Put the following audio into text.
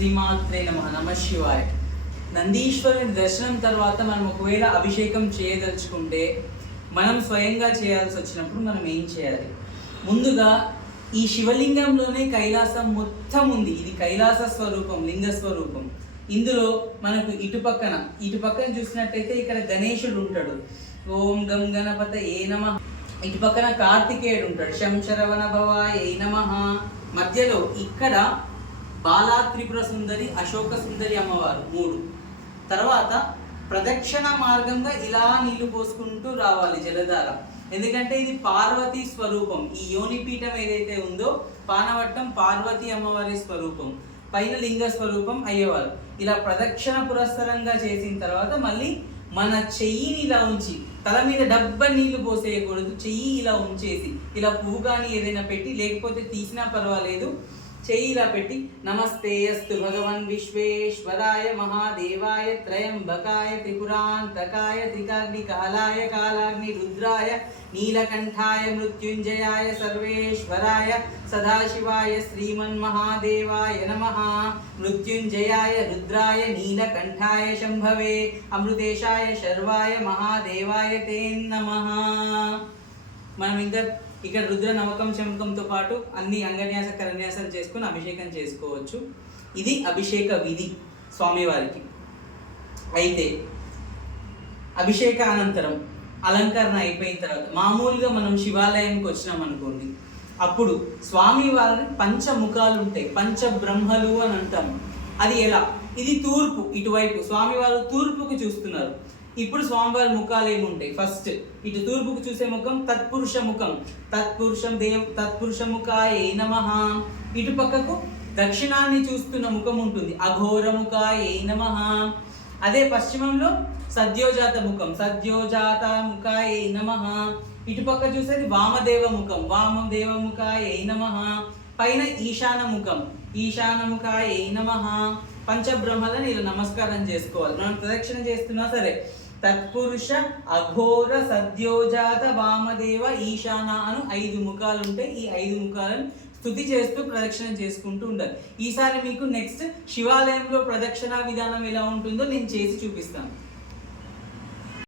శ్రీమాత్రే నమః. నమః శివాయ. నందీశ్వరుని దర్శనం తర్వాత మనం ఒకవేళ అభిషేకం చేయదలుచుకుంటే మనం స్వయంగా చేయాల్సి వచ్చినప్పుడు మనం ఏం చేయాలి? ముందుగా ఈ శివలింగంలోనే కైలాసం మొత్తం ఉంది. ఇది కైలాస స్వరూపం, లింగ స్వరూపం. ఇందులో మనకు ఇటుపక్కన చూసినట్టయితే ఇక్కడ గణేశుడు ఉంటాడు. ఓం గం గణపతయే నమః. ఇటు పక్కన కార్తికేయుడు ఉంటాడు. శం శరవణ భవాయ నమః. మధ్యలో ఇక్కడ బాలా త్రిపుర సుందరి, అశోక సుందరి అమ్మవారు 3. తర్వాత ప్రదక్షిణ మార్గంగా ఇలా నీళ్లు పోసుకుంటూ రావాలి జలధార. ఎందుకంటే ఇది పార్వతీ స్వరూపం. ఈ యోనిపీఠం ఏదైతే ఉందో పానవట్టం పార్వతీ అమ్మవారి స్వరూపం, పైన లింగ స్వరూపం అయ్యేవారు. ఇలా ప్రదక్షిణ పురస్సరంగా చేసిన తర్వాత మళ్ళీ మన చెయ్యిని ఇలా ఉంచి, తల మీద డబ్బ నీళ్లు పోసేయకూడదు, చెయ్యి ఇలా ఉంచేసి ఇలా పువ్వు కానీ ఏదైనా పెట్టి, లేకపోతే తీసినా పర్వాలేదు, చెయ్యి ఇలా పెట్టి నమస్తే అస్తు భగవన్ విశ్వేశ్వరాయ మహాదేవాయ త్రయంబకాయ త్రిపురాంతకాయ త్రికాగ్ని కాలాయ కాలాగ్ని రుద్రాయ నీలకంఠాయ మృత్యుంజయాయ సర్వేశ్వరాయ సదాశివాయ శ్రీమన్మహాదేవాయ నమః. మృత్యుంజయాయ రుద్రాయ నీలకంఠాయ శంభవే అమృతేశాయ శర్వాయ మహాదేవాయ తే నమః. మనం ఇక్కడ రుద్ర నమకం శంఖంతో పాటు అన్ని అంగన్యాస కరన్యాసాలు చేసుకుని అభిషేకం చేసుకోవచ్చు. ఇది అభిషేక విధి స్వామివారికి. అయితే అభిషేక అనంతరం అలంకరణ అయిపోయిన తర్వాత మామూలుగా మనం శివాలయంకి వచ్చినాం అనుకోండి, అప్పుడు స్వామివారి పంచముఖాలు ఉంటాయి, పంచబ్రహ్మలు అని అంటాం. అది ఎలా? ఇది తూర్పు, ఇటువైపు స్వామివారు తూర్పుకు చూస్తున్నారు. ఇప్పుడు స్వామివారి ముఖాలు ఏముంటాయి? ఫస్ట్ ఇటు తూర్పుకు చూసే ముఖం తత్పురుష ముఖం, తత్పురుష ముఖాయ నమః. ఇటు పక్కకు దక్షిణాన్ని చూస్తున్న ముఖం ఉంటుంది, అఘోర ముఖాయ నమః. అదే పశ్చిమంలో సద్యోజాత ముఖం, సద్యోజాత ముఖాయ నమః. ఇటు పక్క చూసేది వామదేవ ముఖం, వామదేవ ముఖాయ నమః. పైన ఈశాన ముఖం, ఈశాన ముఖాయ నమః. పంచబ్రహ్మలను ఇలా నమస్కారం చేసుకోవాలి. మనం ప్రదక్షిణ చేస్తున్నా సరే తత్పురుష, అఘోర, సద్యోజాత, వామదేవ, ఈశాన అను 5 ముఖాలు ఉంటాయి. ఈ 5 ముఖాలను స్తుతి చేస్తూ ప్రదక్షిణ చేసుకుంటూ ఉండాలి. ఈసారి మీకు నెక్స్ట్ శివాలయంలో ప్రదక్షిణ విధానం ఎలా ఉంటుందో నేను చేసి చూపిస్తాను.